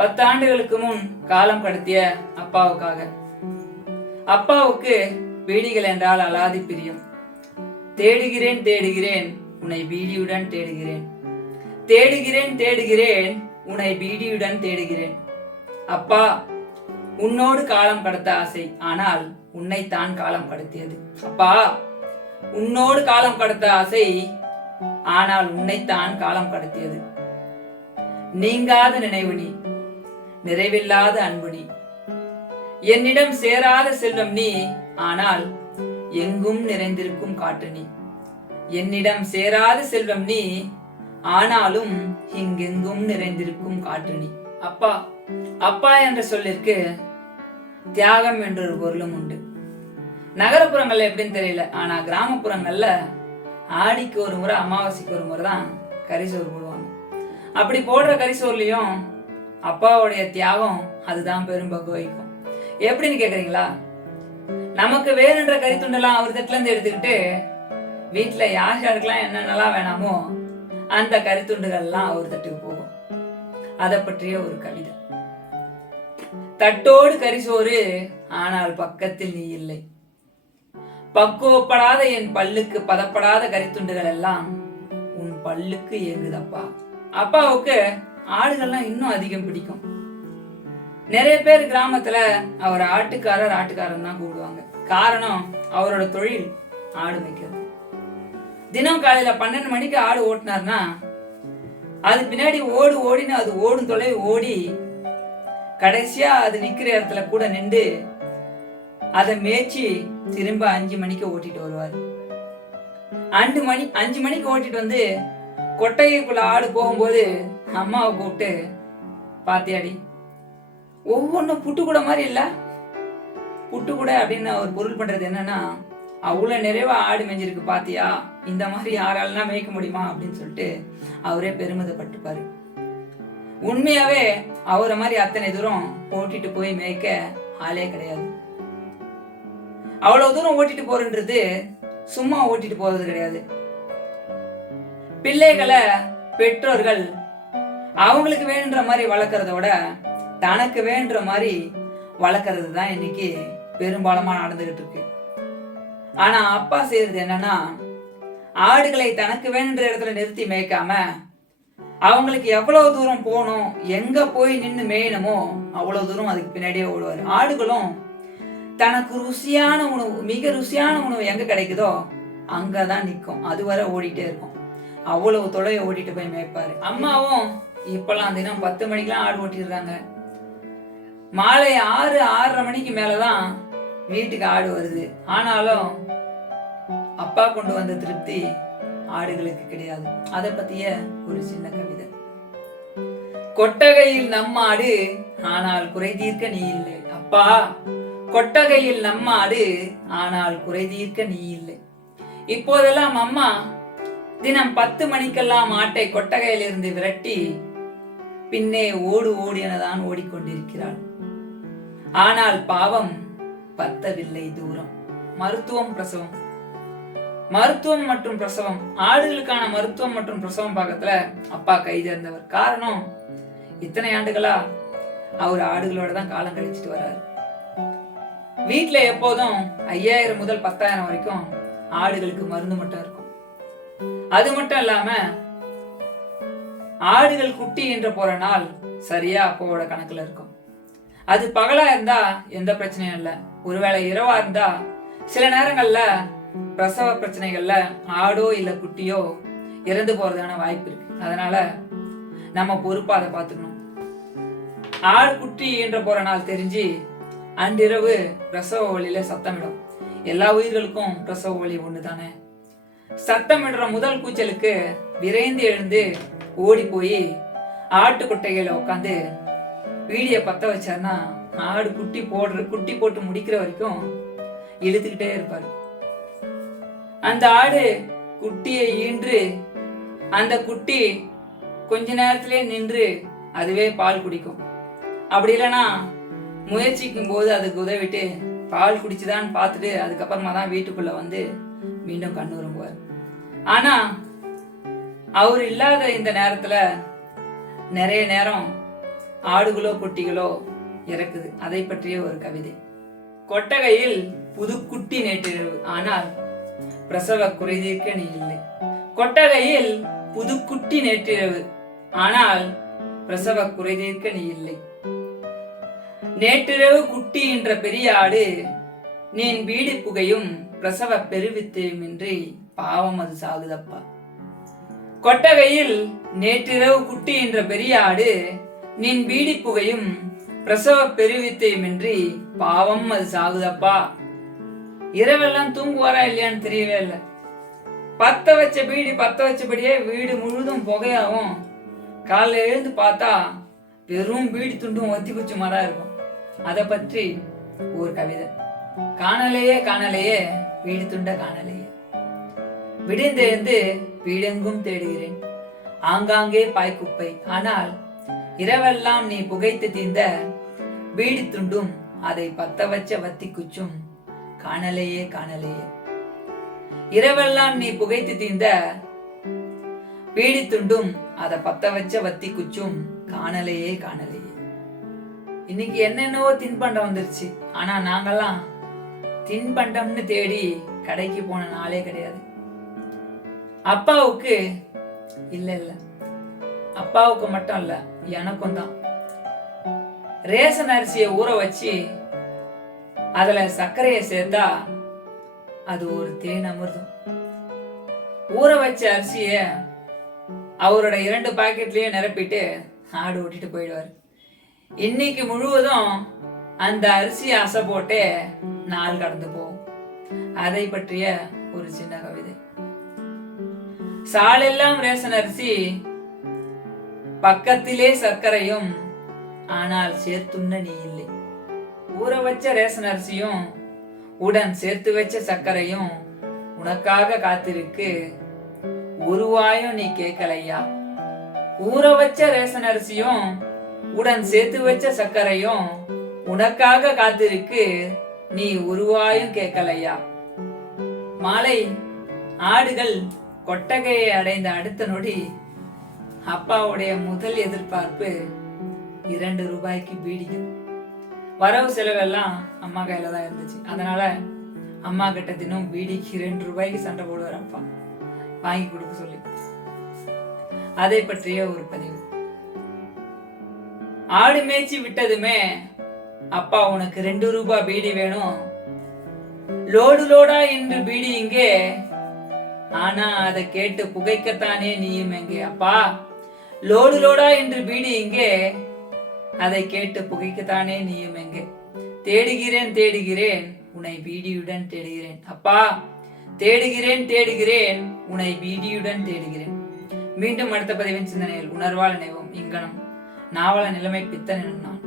10 ஆண்டுகளுக்கு முன் காலம் கடத்திய அப்பாவுக்காக. அப்பாவுக்கு பீடிகள் என்றால் அலாதி பிரியம். தேடுகிறேன் தேடுகிறேன் உன்னை பீடியுடன் தேடுகிறேன், தேடுகிறேன் தேடுகிறேன் உன்னை பீடியுடன் தேடுகிறேன். அப்பா, உன்னோடு காலம் கடத்த ஆசை, ஆனால் உன்னைத்தான் காலம் கடத்தியது. அப்பா, உன்னோடு காலம் கடத்த ஆசை, ஆனால் உன்னைத்தான் காலம் கடத்தியது. நீங்காத நினைவு நீ, நிறைவில்லாத அன்பு நீ, என்னிடம் சேராத செல்வம் நீ, ஆனால் எங்கும் நிறைந்திருக்கும் காற்று நீ. என்னிடம் சேராத செல்வம் நீ, ஆனாலும் இங்கெங்கும் நிறைந்திருக்கும் காற்று நீ. அப்பா, அப்பா என்ற சொல்லிற்கு தியாகம் என்ற ஒரு பொருளும் உண்டு. நகரப்புறங்கள்ல எப்படின்னு தெரியல, ஆனா கிராமப்புறங்கள்ல ஆடிக்கு ஒரு முறை அமாவாசைக்கு ஒரு முறை தான் கரிசோறு போடுவாங்க. அப்படி போடுற கரிசோர்லயும் அப்பாவுடைய தியாகம் அதுதான் பெரும் பங்கு வகிக்கும். எப்படின்னு கேக்குறீங்களா? நமக்கு வேணுன்ற கறித்துண்டெல்லாம் அவர் தட்டுல இருந்து எடுத்துக்கிட்டு வீட்டுல யார் யாருக்கெல்லாம் என்னென்னலாம் வேணாமோ அந்த கறித்துண்டுகள் எல்லாம் அவர் தட்டுக்கு போகும். அதை பற்றிய ஒரு கவிதை. தட்டோடு கரிசோறு, ஆனால் பக்கத்தில் நீ இல்லை. பக்குவப்படாத என் பல்லுக்கு பதப்படாத கரித்துண்டுகள் எல்லாம் உன் பல்லுக்கு ஏங்குதப்பா. அப்பாவுக்கு ஆடுகள்லாம் இன்னும் அதிகம் பிடிக்கும். நிறைய பேர் கிராமத்துல அவர் ஆட்டுக்காரர் ஆட்டுக்காரன் தான் கூப்பிடுவாங்க. காரணம், அவரோட தொழில் ஆடு மேய்க்கிறது. தினம் காலையில 12 மணிக்கு ஆடு ஓட்டினார்னா அது பின்னாடி ஓடின்னு அது ஓடும் தொலை ஓடி கடைசியா அது நிக்கிற இடத்துல கூட நின்று அதை மேய்ச்சி திரும்ப 5 மணிக்கு ஓட்டிட்டு வருவார். 5 மணிக்கு ஓட்டிட்டு வந்து கொட்டைக்குள்ள ஆடு போகும்போது அம்மாவை கூப்பிட்டு, பாத்தியாடி, ஒவ்வொன்றும் புட்டு கூட மாதிரி இல்ல, புட்டு கூட அப்படின்னு அவர் பொருள் பண்றது என்னன்னா, அவ்வளவு நிறைவா ஆடு மேய்ஞ்சிருக்கு பாத்தியா, இந்த மாதிரி யாராலாம் மேய்க்க முடியுமா அப்படின்னு சொல்லிட்டு அவரே பெருமிதப்பட்டுப்பாரு. உண்மையாவே அவரை மாதிரி அத்தனை தூரம் ஓட்டிட்டு போய் மேய்க்க ஆளே கிடையாது. அவ்வளவு தூரம் ஓட்டிட்டு போறன்றது சும்மா ஓட்டிட்டு போறது கிடையாது. பிள்ளைகளை பெற்றோர்கள் அவங்களுக்கு வேணுன்ற மாதிரி வளர்க்கறத விட தனக்கு வேணுன்ற மாதிரி வளர்க்கறது தான் இன்னைக்கு பெரும்பாலமா நடந்துகிட்டு இருக்கு. ஆனா அப்பா செய்யறது என்னன்னா, ஆடுகளை தனக்கு வேணுன்ற இடத்துல நிறுத்தி மேய்க்காம அவங்களுக்கு எவ்வளவு தூரம் போகணும், எங்க போய் நின்று மேயணுமோ அவ்வளவு தூரம் அதுக்கு பின்னாடியே ஓடுவாரு. ஆடுகளும் தனக்கு ருசியான உணவு, மிக ருசியான உணவு எங்க கிடைக்குதோ அங்கதான் நிற்கும். அதுவரை ஓடிட்டே இருக்கும். அவ்வளவு தொலைவை ஓடிட்டு போய் மேய்ப்பாரு. அம்மாவும் இப்பெல்லாம் தினம் 10 மணிக்கெல்லாம் ஆடு ஓட்டிடுறாங்க. மாலை 6-6:30 மணிக்கு மேலதான் வீட்டுக்கு ஆடு வருது. ஆனாலும் அப்பா கொண்டு வந்த திருப்தி ஆடுகளுக்கு கிடையாது. அதை பத்திய ஒரு சின்ன கவிதை. கொட்டகையில் நம்ம ஆடு, ஆனால் குறை தீர்க்க நீ இல்லை. அப்பா, கொட்டகையில் நம்ம ஆடு, ஆனால் குறை தீர்க்க நீ இல்லை. இப்போதெல்லாம் அம்மா தினம் 10 மணிக்கெல்லாம் ஆட்டை கொட்டகையில் இருந்து விரட்டி பின்னே ஓடு எனதான் ஓடிக்கொண்டிருக்கிறாள். ஆனால் பாவம் பத்தவில்லை தூரம். மருத்துவம் பிரசவம், மருத்துவம் மற்றும் பிரசவம், ஆடுகளுக்கான மருத்துவம் மற்றும் பிரசவம் பாகத்துல அப்பா கை தேர்ந்தவர். காரணம், இத்தனை ஆண்டுகளா அவர் ஆடுகளோட தான் காலம் கழிச்சிட்டு வர்றாரு. வீட்டுல எப்போதும் 5000 முதல் 10,000 வரைக்கும் ஆடுகளுக்கு மருந்து மட்டும் இருக்கும். அது மட்டும் இல்லாம ஆடுகள் குட்டி என்று போற நாள் சரியா அப்பாவோட கணக்குல இருக்கும். அது பகலா இருந்தா எந்த பிரச்சனையும் இல்லை. ஒருவேளை இரவா இருந்தா சில நேரங்கள்ல பிரசவ பிரச்சனைகள்ல ஆடோ இல்ல குட்டியோ இறந்து போறதான வாய்ப்பு இருக்கு. அதனால நம்ம பொறுப்பா அதை பார்த்துக்கணும். ஆடு குட்டி என்று போற நாள் தெரிஞ்சு அன்றிரவு பிரசவ வழியில சத்தமிடும். எல்லா உயிர்களுக்கும் பிரசவ வழி ஒண்ணுதானே. சத்தமிடுற முதல் கூச்சலுக்கு விரைந்து எழுந்து ஓடி போய் ஆட்டு கொட்டைகளை உட்காந்து வீடிய பத்த வச்சார்னா ஆடு குட்டி போட்டு முடிக்கிற வரைக்கும் இழுத்துக்கிட்டே இருப்பாரு. அந்த ஆடு குட்டியை ஈன்று அந்த குட்டி கொஞ்ச நேரத்திலே நின்று அதுவே பால் குடிக்கும். அப்படி இல்லைன்னா முயற்சிக்கும் போது அதுக்கு உதவிட்டு பால் குடிச்சுதான் பார்த்துட்டு அதுக்கப்புறமா தான் வீட்டுக்குள்ள வந்து மீண்டும் கண்ணு வருவார். ஆனா அவர் இல்லாத இந்த நேரத்துல நிறைய நேரம் ஆடுகளோ குட்டிகளோ இறக்குது. அதை பற்றிய ஒரு கவிதை. கொட்டகையில் புதுக்குட்டி நேற்றிரவு, ஆனால் பிரசவ குறைதீர்க்க நீ இல்லை. கொட்டகையில் புதுக்குட்டி நேற்றிரவு, ஆனால் பிரசவ குறைதீர்க்க நீ இல்லை. நேற்றிரவு குட்டி என்ற பெரிய ஆடு, நீன் பீடி புகையும் பிரசவ பெருவித்தையுமின்றி பாவம் அது சாகுதப்பா. கொட்டகையில் நேற்றிரவு குட்டி என்ற பெரிய ஆடு, நின் பீடி புகையும் பிரசவ பெருவித்தையுமின்றி பாவம் அது சாகுதப்பா. இரவெல்லாம் தூங்குவாரா இல்லையான்னு தெரியவே இல்லை. பத்த வச்சபடியே வீடு முழுதும் புகையாவும், காலைல எழுந்து பார்த்தா வெறும் பீடி துண்டும் ஒத்தி குச்சி மரம் இருக்கும். அதை பற்றி ஒரு கவிதை. காணலையே வீடு துண்ட காணலையே, விடிந்தெழுந்து வீடெங்கும் தேடுகிறேன், ஆங்காங்கே பாய்க்குப்பை, ஆனால் இரவெல்லாம் நீ புகைத்து தீர்ந்த பீடி துண்டும் அதை பத்த வச்ச வத்தி குச்சும் காணலையே. இரவெல்லாம் நீ புகைத்து தீர்ந்த பீடி துண்டும் அதை பத்த வச்ச வத்தி குச்சும் காணலையே. இன்னைக்கு என்னென்னவோ தின்பண்டம் வந்துருச்சு, ஆனா நாங்கெல்லாம் தின்பண்டம்னு தேடி கடைக்கு போன நாளே கிடையாது. அப்பாவுக்கு இல்ல அப்பாவுக்கு மட்டும் இல்ல, எனக்கும் தான். ரேஷன் அரிசியை ஊற வச்சு அதுல சர்க்கரையை சேர்த்தா அது ஒரு தேன் அமிர்தம். ஊற வச்ச அரிசிய அவரோட 2 பாக்கெட்லயே நிரப்பிட்டு ஆடு ஓட்டிட்டு போயிடுவாரு. இன்னைக்கு முழுவதும் அந்த அரிசியை அசை போட்டே நாள் கடந்து போகும். அதை பற்றிய ஒரு சின்ன கவிதை. சாலெல்லாம் ரேஷன் அரிசி, பக்கத்திலே சர்க்கரையும், ஆனால் சேர்த்துண்ண நீ இல்லை. ஊற வச்ச ரேஷன் அரிசியும் உடன் சேர்த்து வச்ச சர்க்கரையும் உனக்காக காத்திருக்கு, ஒரு வாயும் நீ கேட்கலையா. ஊற வச்ச ரேஷன் அரிசியும் உடன் சேர்த்து வச்ச சர்க்கரையும் உனக்காக காத்திருக்கு, நீ ஒரு வாயும் கேட்கலையா. மாலை ஆடுகள் கொட்டகையை அடைந்த அடுத்த நொடி அப்பாவுடைய முதல் எதிர்பார்ப்பு 2 ரூபாய்க்கு பீடிகள். வரவு செலவெல்லாம் அம்மா கையில தான் இருந்துச்சு. அதனால அம்மா கிட்ட தினம் பீடிக்கு 2 ரூபாய்க்கு சண்டை போடுவார் அப்பா, வாங்கி கொடுக்க சொல்லி. அதை பற்றிய ஒரு பதிவு. ஆடு மேய்ச்சி விட்டதுமே அப்பா உனக்கு 2 ரூபாய் பீடி வேணும், லோடா என்று பீடி இங்கே, ஆனா அதை கேட்டு புகைக்கத்தானே நீயும் எங்கே. அப்பா லோடா என்று பீடி இங்கே, அதை கேட்டு புகைக்கத்தானே நீயும் எங்கே. தேடுகிறேன் உன்னை பீடியுடன் தேடுகிறேன். அப்பா தேடுகிறேன் உன்னை பீடியுடன் தேடுகிறேன். மீண்டும் அடுத்த பதிவின் சிந்தனையில் உணர்வால் நினைவோம். இங்கனம் நாவல நிலைமை பித்தன் எனும் நான்.